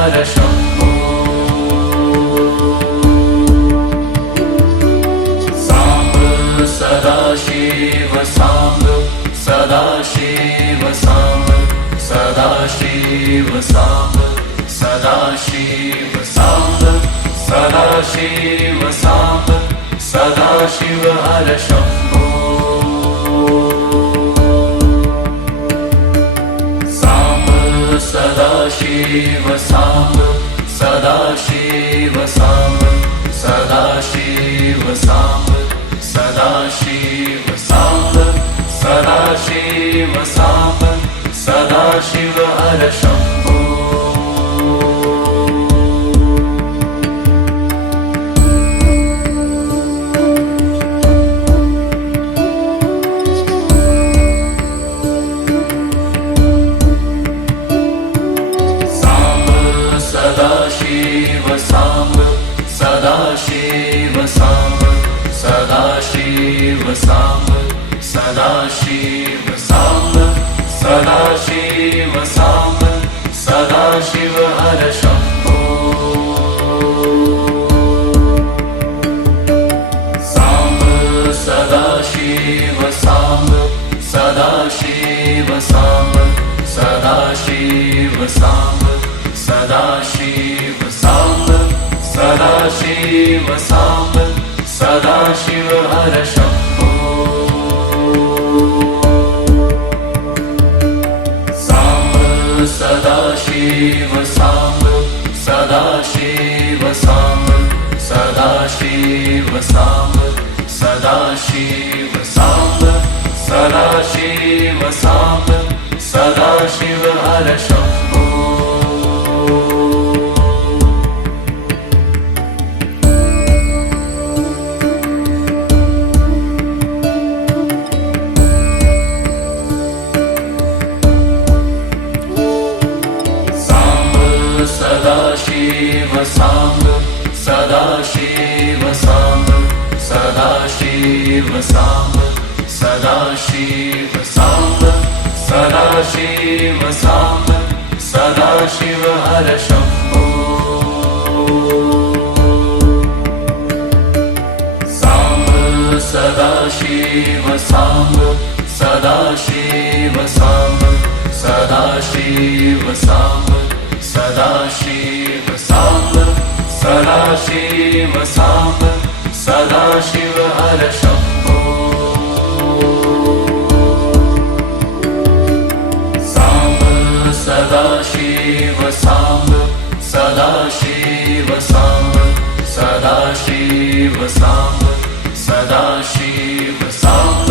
हर Shambho Samba Sadashiv Samba Sadashiv Samba Sadashiv Samba Sadashiv Samba Sadashiv Samba Sadashiv हर Shambho Samba Sadashiv Samba Sadashiv Samba Sadashiv Samba Sadashiv Samba Sadashiv Samba Sadashiv हर Shambho Sadashiv Samba Sadashiv Samba Sadashiv Samba Sadashiv Samba Sadashiv Samba Sadashiv हर Shambho Samba Sadashiv Samba Sadashiv Samba Sadashiv Samba Sadashiv Samba Sadashiv Samba Sadashiv हर Shambho Samba Sadashiv Samba Sadashiv Samba Sadashiv Samba Sadashiv Samba Sadashiv Samba Sadashiv हर Shambho Sadashiv Samba Sadashiv Samba Sadashiv Samba Sadashiv Samba Sadashiv Samba Sadashiv हर Shambho Samba Sadashiv Samba Sadashiv Samba Sadashiv Samba Sadashiv Samba Sadashiv Samba Sadashiv हर Shambho Samba Sadashiv Samba Sadashiv Samba Sadashiv Samba Sadashiv Samba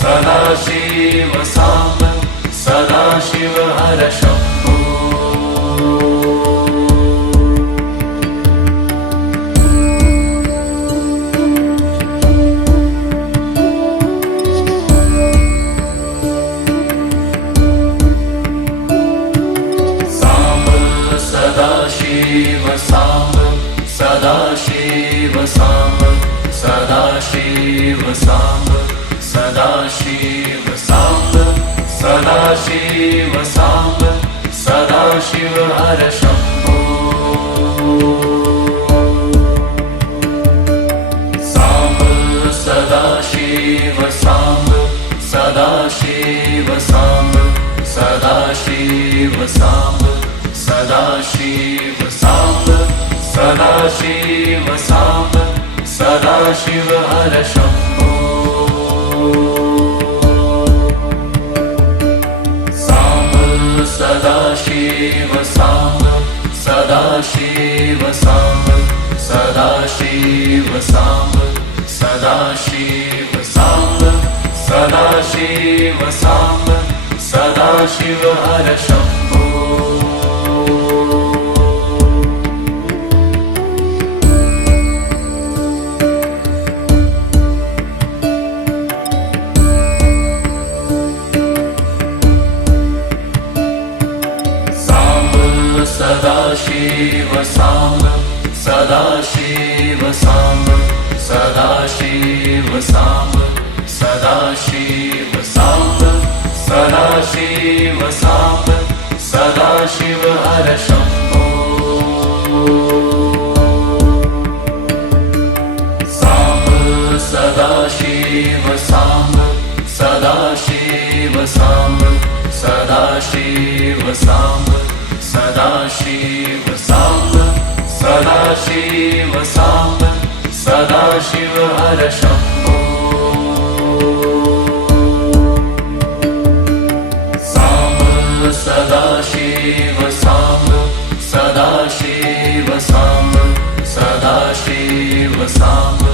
Sadashiv Samba Sadashiv हर Shambho Sadashiv Samba Sadashiv Samba Sadashiv Samba Sadashiv Samba Sadashiv Samba Sadashiv हर Shambho Samba Sadashiv Samba Sadashiv Samba Sadashiv Samba Sadashiv Samba Sadashiv Samba Sadashiv हर Shambho Samba Sadashiv Samba Sadashiv Samba Sadashiv Samba Sadashiv Samba Sadashiv Samba Sadashiv हर Shambho Sadashiv Samba Sadashiv Samba Sadashiv Samba Sadashiv Samba Sadashiv Samba Sadashiv हर Shambho Samba Sadashiv Samba Sadashiv Samba Sadashiv Samba Sadashiv हर Shambho Samba Sadashiv Samba Sadashiv Samba Sadashiv Samba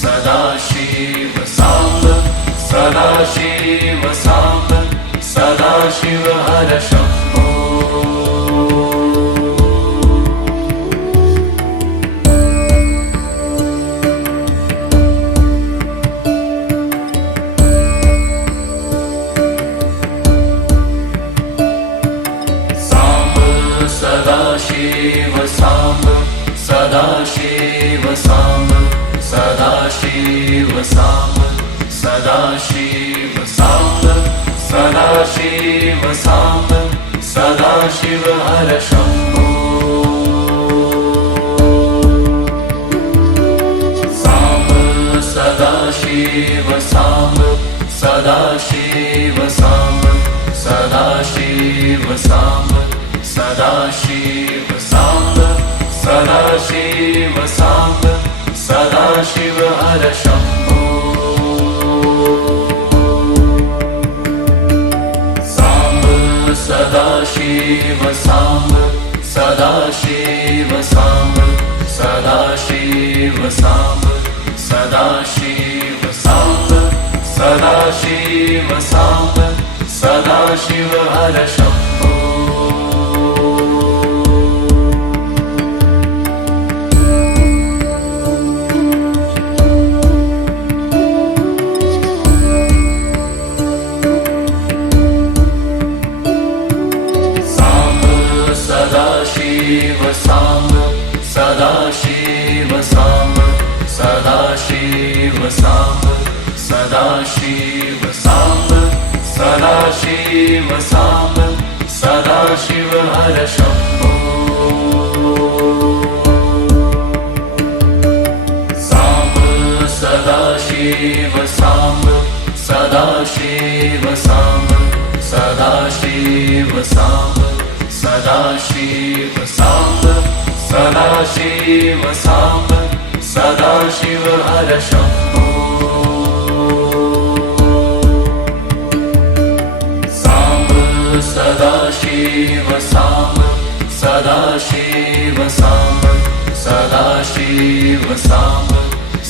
Sadashiv Samba Sadashiv Samba Sadashiv हर Shambho Sadashiv Samba Sadashiv Samba Sadashiv Samba Sadashiv Samba Sadashiv Samba Sadashiv हर Shambho Samba Sadashiv Samba Sadashiv Samba Sadashiv Samba Sadashiv Samba Sadashiv Samba Sadashiv हर Shambho Samba Sadashiv Samba Sadashiv Samba Sadashiv Samba Sadashiv Samba Sadashiv Samba Sadashiv हर Shambho Sadashiv Samba Sadashiv Samba Sadashiv Samba Sadashiv Samba Sadashiv Samba Sadashiv हर Shambho Samba Sadashiv Samba Sadashiv Samba Sadashiv Samba Sadashiv Samba Sadashiv Samba Sadashiv हर Shambho Samba Sadashiv Samba Sadashiv Samba Sadashiv Samba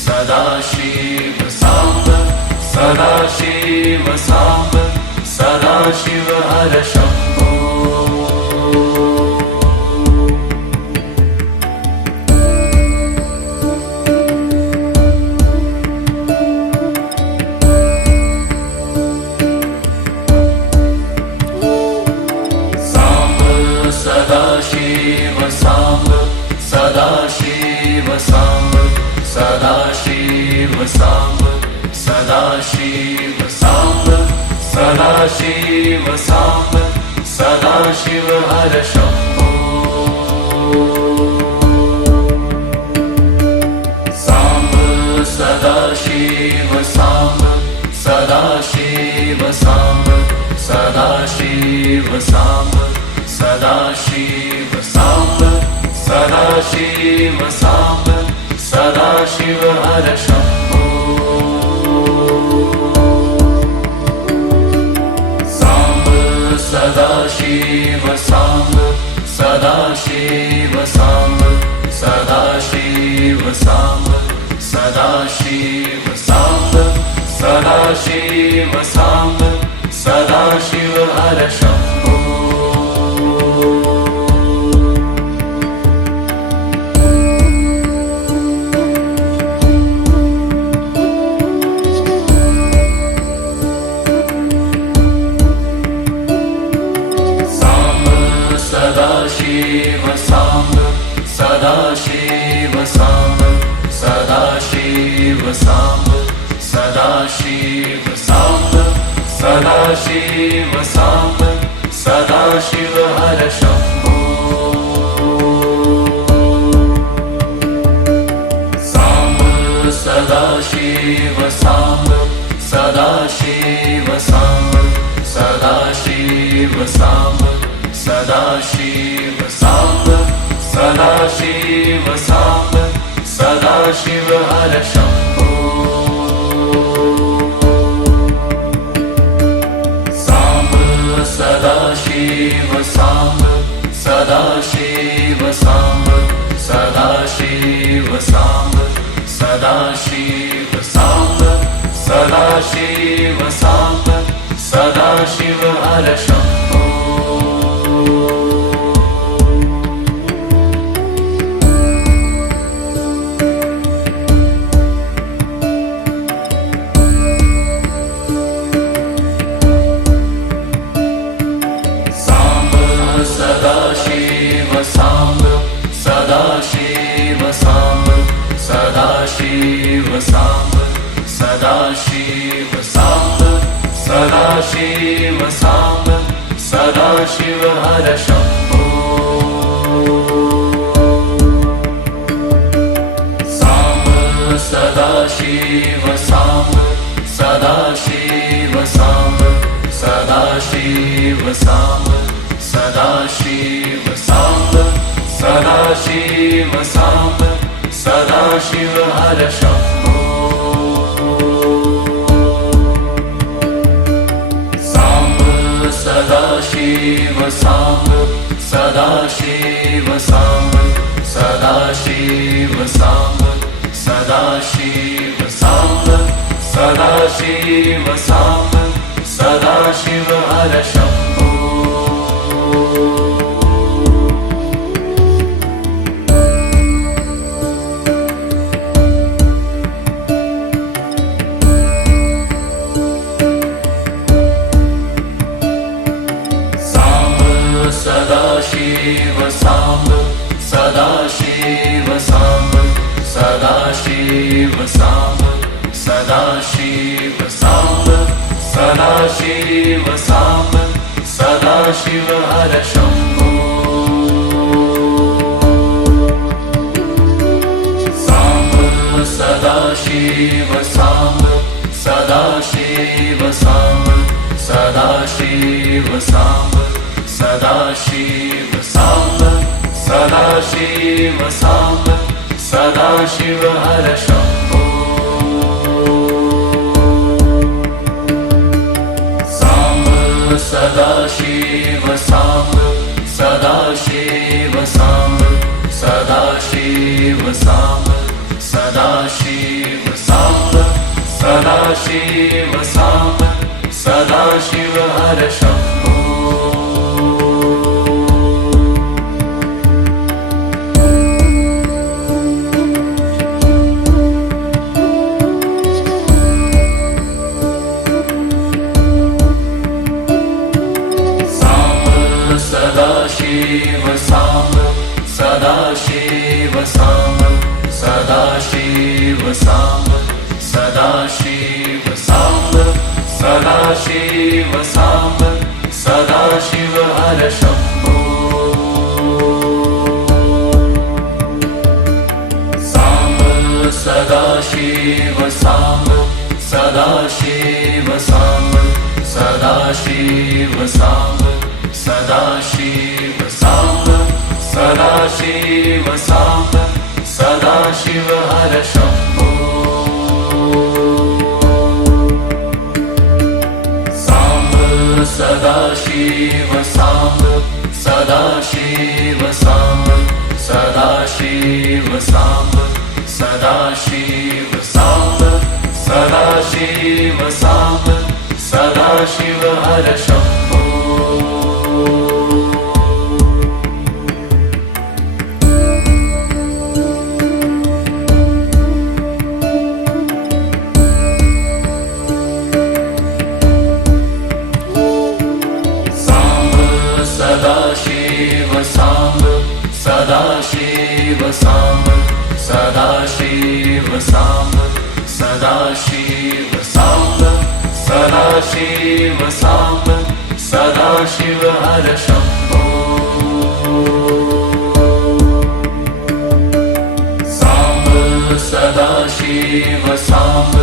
Sadashiv Samba Sadashiv Samba Sadashiv हर Shambho Sadashiv Samba Sadashiv Samba Sadashiv Samba Sadashiv Samba Sadashiv Samba Sadashiv हर Shambho Samba Sadashiv Samba Sadashiv Samba Sadashiv Samba Sadashiv Samba Sadashiv Samba Sadashiv हर Shambho Samba Sadashiv Samba Sadashiv Samba Sadashiv Samba Sadashiv Samba Sadashiv Samba Sadashiv हर Shambho Sadashiv Samba Sadashiv Samba Sadashiv Samba Sadashiv Samba Sadashiv Samba Sadashiv हर Shambho Samba Sadashiv Samba Sadashiv Samba Samba Sadashiv Samba Sadashiv Samba Sadashiv हर Shambho Samba Sadashiv Samba Sadashiv Samba Sadashiv Samba Sadashiv Samba Sadashiv Samba Sadashiv हर Shambho Samba Sadashiv Samba Sadashiv Samba Sadashiv Samba Sadashiv Samba Sadashiv Samba Sadashiv हर Shambho Samba Sadashiv Samba Sadashiv Samba Sadashiv Samba Sadashiv Samba Sadashiv Samba Sadashiv हर Shambho Sadashiv Samba Sadashiv Samba Sadashiv Samba Sadashiv Samba Sadashiv Samba Sadashiv हर Shambho Sadashiv Samba Sadashiv Samba Sadashiv Samba Sadashiv Samba Sadashiv Samba Sadashiv हर Shambho Samba Sadashiv Samba Sadashiv Samba Sadashiv Samba Sadashiv Samba Sadashiv Samba Sadashiv हर Shambho Samba Sadashiv Samba Sadashiv Samba Sadashiv Samba Sadashiv Samba Sadashiv Samba Sadashiv हर Shambho Sadashiv Samba Sadashiv Samba Sadashiv Samba Sadashiv Samba Sadashiv Samba Sadashiv हर Shambho Samba Sadashiv Samba Sadashiv Samba Sadashiv Samba Sadashiv Samba Sadashiv Samba Sadashiv हर Shambho Samba Sadashiv Samba Sadashiv Samba Sadashiv Samba Sadashiv Samba Sadashiv Samba Sadashiv हर Shambho Sadashiv Samba Sadashiv Samba Sadashiv Samba Sadashiv Samba Sadashiv Samba Sadashiv हर Shambho Samba Sadashiv Samba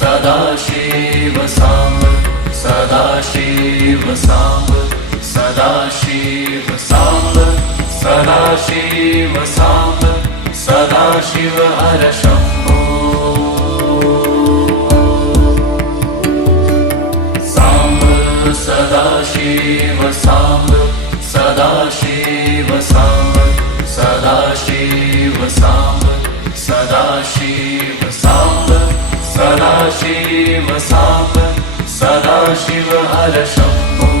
Sadashiv Samba Sadashiv Samba Sadashiv Samb Sadashiv Samb Sadashiv हर Shambho Samb Sadashiv Samb Sadashiv Samb Sadashiv Samb Sadashiv Samb Sadashiv Samb Sadashiv हर Shambho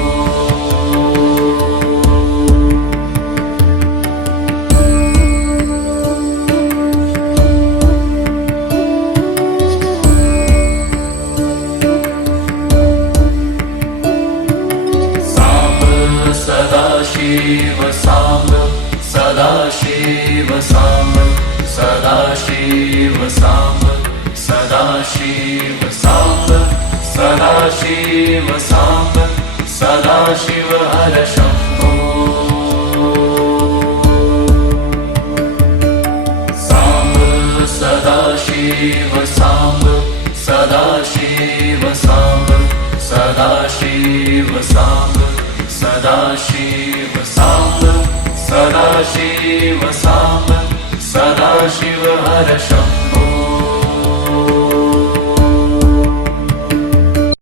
Sadashiv Samb Sadashiv Samb Sadashiv Samb Sadashiv Samb Sadashiv Samb Sadashiv हर Shambho Samb Sadashiv Samb Sadashiv Samb Sadashiv Samb Sadashiv Samb Sadashiv Samb Sadashiv हर Shambho